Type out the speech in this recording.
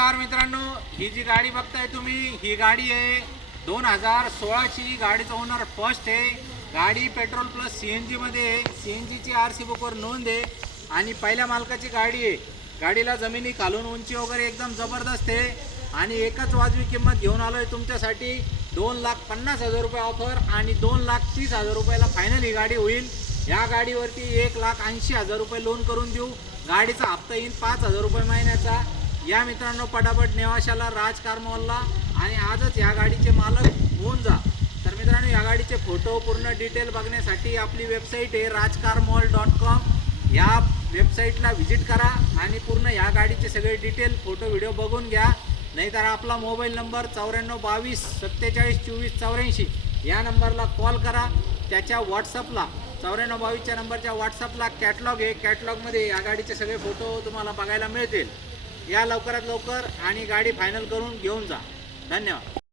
नमस्कार मित्रांनो, ही जी गाडी बघताय तुम्ही, ही गाडी आहे 2016ची। गाडीचा ओनर फर्स्ट आहे। गाडी पेट्रोल प्लस CNG मध्ये आहे। CNGची RC बुकवर नोंद आहे आणि पहिल्या मालकाची गाडी आहे। गाडीला जमिनी खालून उंची वगैरे एकदम जबरदस्त आहे आणि एकच वाजवी किंमत घेऊन आलोय तुमच्यासाठी। 2,50,000 रुपये ऑफर आणि 2,30,000 रुपयाला फायनल ही गाडी होईल। या गाडीवरती 1,80,000 रुपये लोन करून देऊ। गाडीचा हप्ता येईल 5,000 रुपये महिन्याचा। या मित्रांनो, पटापट नेवाशाला राज कार मॉलला आणि आजच या गाडीचे मालक होऊन जा। तर मित्रांनो, या गाडीचे फोटो पूर्ण डिटेल बघण्यासाठी आपली वेबसाईट आहे rajcarmall.com। या वेबसाईटला व्हिजिट करा आणि पूर्ण या गाडीचे सगळे डिटेल फोटो व्हिडिओ बघून घ्या। नाहीतर आपला मोबाईल नंबर 9422 47 24 84 या नंबरला कॉल करा। त्याच्या व्हॉट्सअपला 9422च्या नंबरच्या व्हॉट्सअपला कॅटलॉग आहे। कॅटलॉगमध्ये या गाडीचे सगळे फोटो तुम्हाला बघायला मिळतील। या लवकरात लवकर आणि गाडी फायनल करून घेऊन जा। धन्यवाद।